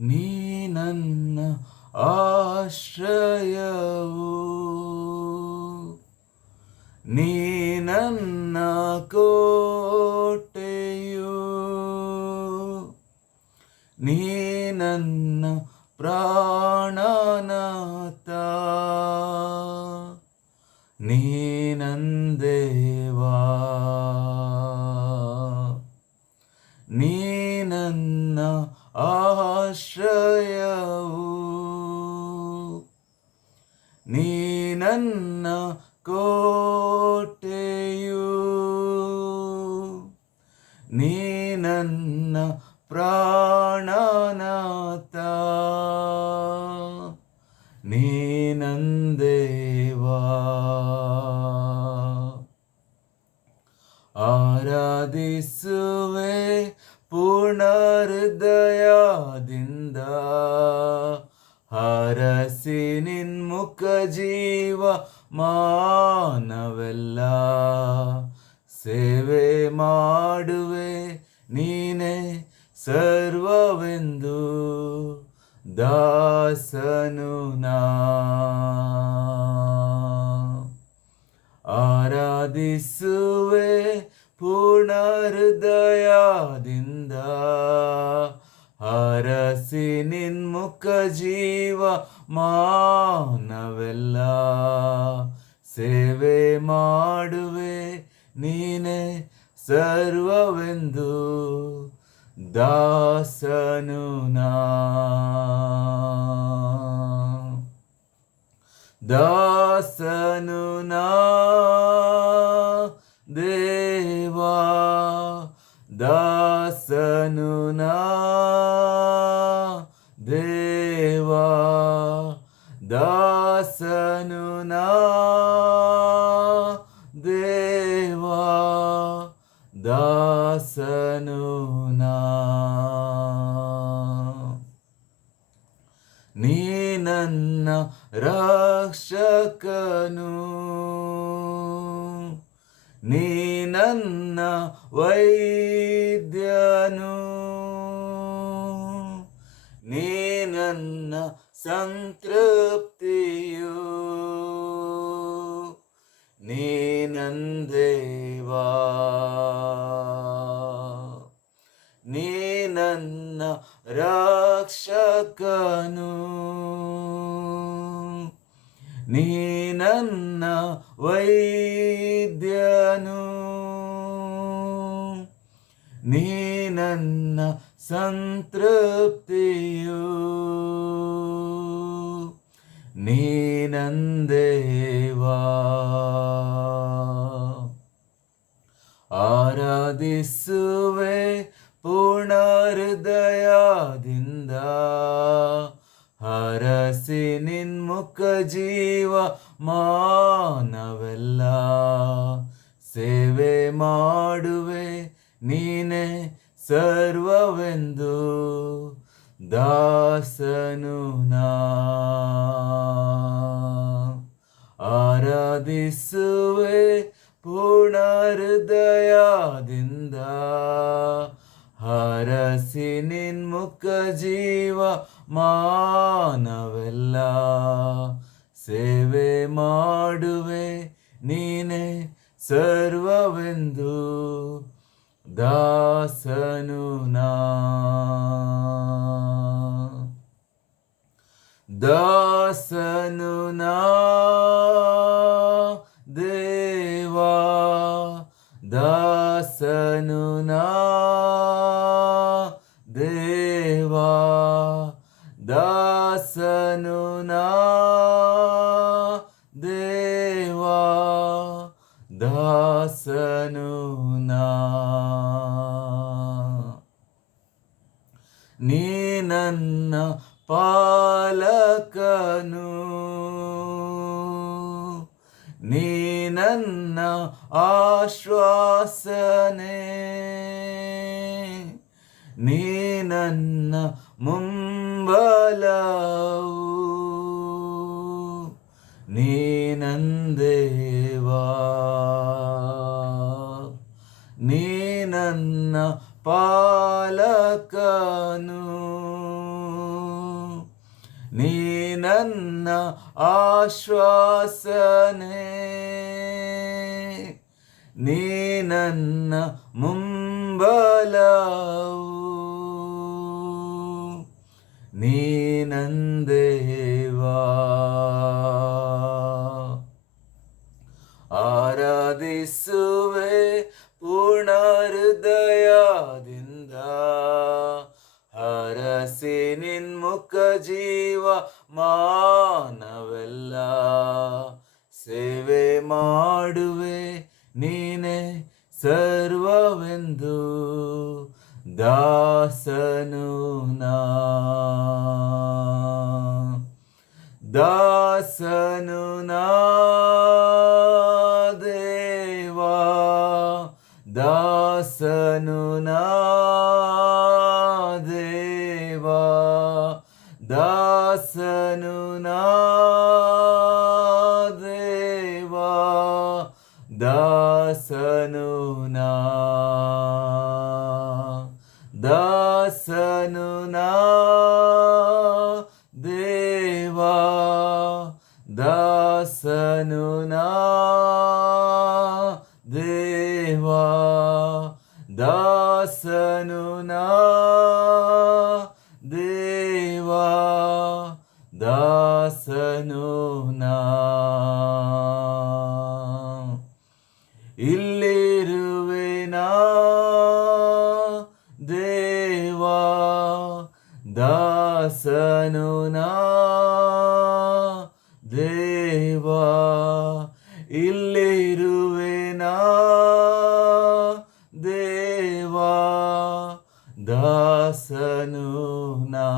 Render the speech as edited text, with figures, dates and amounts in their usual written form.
ನೀ ನನ್ನ ಆಶ್ರಯವು, ನೀ ನನ್ನ ಕೋಟೆಯು, ನೀ ನನ್ನ ಪ್ರಾಣನಾಥ, ನೀ ನನ್ನ ದೇವಾ, ನೀ ನನ್ನ ಆಶ್ರಯವು, ನೀ ನನ್ನ ಕೋಟೆಯು, ನೀ ನನ್ನ ಪ್ರಾಣನಾಥ, ನೀ ನನ್ನ ದೇವಾ. ಆರಾಧಿಸುವೆ ಪೂರ್ಣ ಹೃದಯದಿಂದ, ಹರಸಿ ನಿನ್ಮುಖ ಜೀವ ಮಾನವೆಲ್ಲ, ಸೇವೆ ಮಾಡುವೆ ನೀನೇ ಸರ್ವವೆಂದು, ದಾಸನು ನಾ. ಆರಾಧಿಸುವೆ ಪೂರ್ಣ ಹೃದಯದಿಂದ, ಹರಸಿ ನಿನ್ಮುಖ ಜೀವ ಮಾನವೆಲ್ಲ, ಸೇವೆ ಮಾಡುವೆ ನೀನೇ ಸರ್ವವೆಂದು, ದಾಸನು ನಾ. ದಾಸನು ನಾ ದೇವಾ, ದಾಸನು ನಾ ದೇವಾ, ದಾಸನು ನಾ ದೇವಾ, ದಾಸನು ನಾ. ನೀ ನನ್ನ ರಕ್ಷಕನು, ನೀ ನನ್ನ ವೈದ್ಯನು, ನೀ ನನ್ನ ಸಂತೃಪ್ತಿಯು, ನೀ ನನ್ನ ದೇವಾ, ನೀ ನನ್ನ ರಕ್ಷಕನು, ನೀ ನನ್ನ ವೈದ್ಯನು, ನೀ ನನ್ನ ಸಂತೃಪ್ತಿಯು, ನೀ ನನ್ನ ದೇವಾ. ಆರಾಧಿಸುವೆ ಪೂರ್ಣ ಹೃದಯದಿಂದ, ಹರಸಿ ನಿನ್ಮುಖ ಜೀವ ಮಾನವೆಲ್ಲ, ಸೇವೆ ಮಾಡುವೆ ನೀನೇ ಸರ್ವವೆಂದು, ದಾಸನು ನಾ. ಆರಾಧಿಸುವೆ ಪೂರ್ಣ ಹೃದಯದಿಂದ, ಹರಸಿ ನಿನ್ಮುಖ ಜೀವ ಮಾನವೆಲ್ಲ, ಸೇವೆ ಮಾಡುವೆ ನೀನೇ ಸರ್ವವೆಂದು, ದಾಸನು ನಾ. ದಾಸನು ನಾ ದೇವಾ, ದಾಸನು ನಾ ದೇವಾ, ದಾಸನು ನಾ ದೇವಾ, ದಾಸನು ನಾ. ನೀ ನನ್ನ ಪಾಲಕನು, ನೀ ನನ್ನ ಆಶ್ವಾಸನೆ, ನೀ ನನ್ನ ಮುಂಬಲವು, ನೀ ನನ್ನ ದೇವಾ, ನೀ ನನ್ನ ಪಾಲಕನು, ನೀ ನನ್ನ ಆಶ್ವಾಸನೆ, ನೀ ನನ್ನ ಮುಂಬಲವು, ನೀ ನನ್ನ ದೇವಾ. ಆರಾಧಿಸುವೆ ಪೂರ್ಣ ಹೃದಯದಿಂದ, ಹರಸಿ ನಿನ್ಮುಖ ಜೀವ ಮಾನವೆಲ್ಲ. ಸೇವೆ ಮಾಡುವೆ ನೀನೆ ಸರ್ವವೆಂದು, ದಾಸನು ನಾ, ದಾಸನು ನಾ ದೇವಾ, ದಾಸನು ನಾ ದೇವಾ, ದಾಸನು ನಾ ದೇವಾ, ದಾಸನು ನಾ, ದಾಸನು ನಾ ದೇವಾ, ದಾಸನು ನಾ ದೇವಾ, ದಾಸನು ನಾ ದೇವಾ, ದಾಸನು ನಾ. ಇಲ್ಲಿರುವೆನಾ ದೇವಾ, ದಾಸನು ನಾ ದೇವಾ, ಇಲ್ಲಿರುವೆನಾ ದೇವಾ, ದಾಸನು ನಾ.